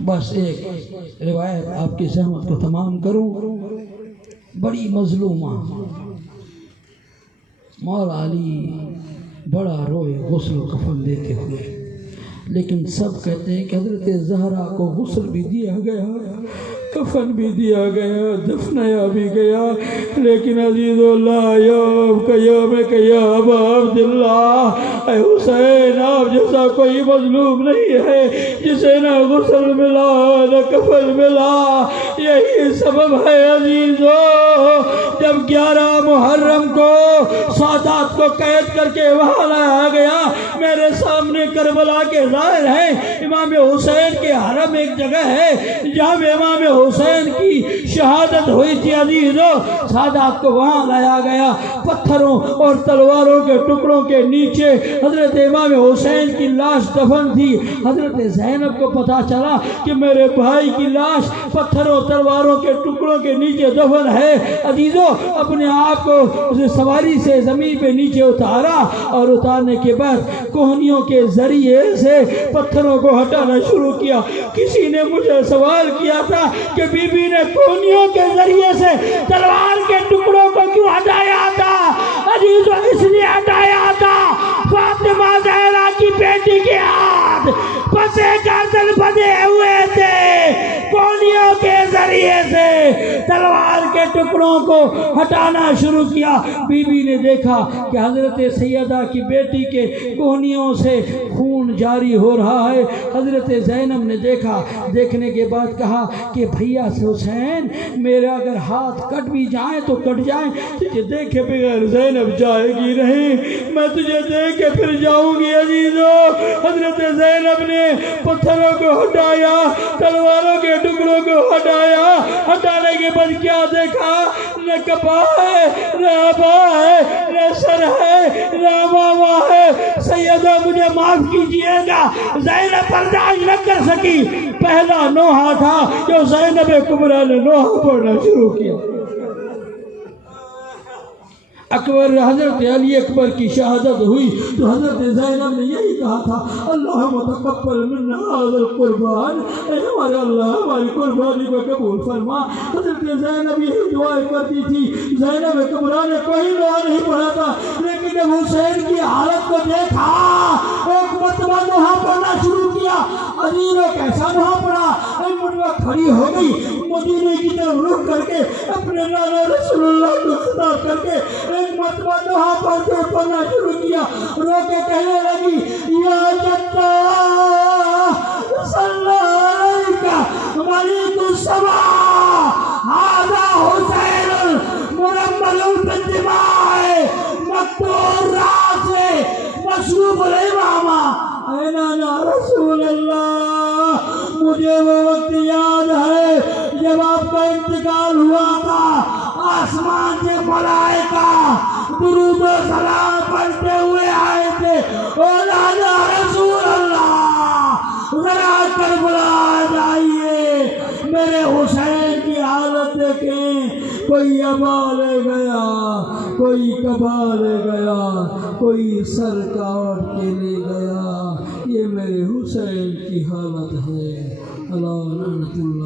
بس ایک روایت آپ کی زحمت کو تمام کروں. بڑی مظلومہ مولا علی بڑا روئے غسل و کفن دیتے ہوئے، لیکن سب کہتے ہیں کہ حضرت زہرا کو غسل بھی دیا گیا، کفن بھی دیا گیا، دفنایا بھی گیا، لیکن عزیز اللہ یوم کہ ابا عبداللہ، اے حسین، آپ جیسا کوئی مظلوم نہیں ہے جسے نہ غسل ملا نہ کفن ملا. یہی سبب ہے عزیزو، جب 11 محرم کو سادات کو قید کر کے وہاں لایا گیا، میرے سامنے کربلا کے ظاہر ہیں، امام حسین کے حرم ایک جگہ ہے جہاں امام حسین کی شہادت ہوئی تھی. عزیزو، سادات کو وہاں لایا گیا، پتھروں اور تلواروں کے ٹکڑوں کے نیچے حضرت امام حسین کی لاش دفن تھی. حضرت زینب کو پتا چلا کہ میرے بھائی کی لاش پتھروں تلواروں کے ٹکڑوں کے نیچے دفن ہے. عزیزو، اپنے آپ کو سواری سے زمین پہ نیچے اتارا، اور اتارنے کے بعد کوہنیوں کے ذریعے سے پتھروں کو ہٹانا شروع کیا. کسی نے مجھے سوال کیا تھا کہ بی بی نے کوہنیوں کے ذریعے سے تلوار کے ٹکڑوں کو کیوں ہٹایا تھا؟ عزیزو، اس لیے ہٹایا تھا فاطمہ زہرا کی بیٹی کے ہاتھ پسے گردن بندھے ہوئے تھے. کوہنیوں کے ذریعے سے تلوار کے ٹکڑوں کو ہٹانا شروع کیا. بی بی نے دیکھا کہ حضرت سیدہ کی بیٹی کے کوہنیوں سے خون جاری ہو رہا ہے. حضرت زینب نے دیکھا، دیکھنے کے بعد کہا کہ بھیا حسین، میرا اگر ہاتھ کٹ بھی جائیں تو کٹ جائیں، تجھے دیکھے بغیر زینب جائے گی نہیں، میں تجھے دیکھ کے پھر جاؤں گی. عزیزو، حضرت زینب نے پتھروں کو ہٹایا، تلواروں کے ٹکڑوں کو ہٹایا. ہٹانے کے بعد کیا دیکھا؟ نہ کپا ہے، نہ ابا ہے، نہ سر ہے، نہ ماما ہے. سیدہ، مجھے معاف کیجئے گا، زینب برداشت نہ کر سکی. پہلا نوحہ تھا جو زینب کبریٰ نے نوحہ پڑھنا شروع کیا. اکبر حضرت علی اکبر کی شہادت ہوئی تو حضرت زینب نے یہی کہا تھا، اللہم تقبل منا هذا القربان، اے ہمارے اللہ ہماری قربانی کو قبول فرما. حضرت زینب یہی دعائیں کرتی تھی. زینب کبریٰ نے کوئی دعا نہیں پڑھا تھا، لیکن جب حسین کی حالت کو دیکھا، ایک مرتبہ نوحہ پڑھنا شروع کیا. عزیزو، کیسا نوحہ پڑھا؟ ایک مرتبہ کھڑی ہو گئی، مدینے کی طرف رخ کر کے اپنے نانا رسول اللہ کو خطاب کر کے ایک مرتبہ نوحہ پڑھ کے پڑھنا شروع کیا. رو کے کہنے لگی، یا جدہ صلی علیکہ ملک السماء ھذا حسین مرمل بالدماء مقطوع الراس مصلوب الامامہ. اے نانا رسول اللہ، مجھے وہ وقت یاد ہے جب آپ کا انتقال ہوا تھا، آسمان سے ملائکہ درود و سلام پڑھتے ہوئے آئے تھے. او نانا رسول اللہ، ذرا کربلا جائیے، میرے حسین کی حالت دیکھیں. کوئی ابا لے گیا، کوئی کبا لے گیا، کوئی سر کاٹ کے لے گیا. یہ میرے حسین کی حالت ہے. اللہ لعنت اللہ.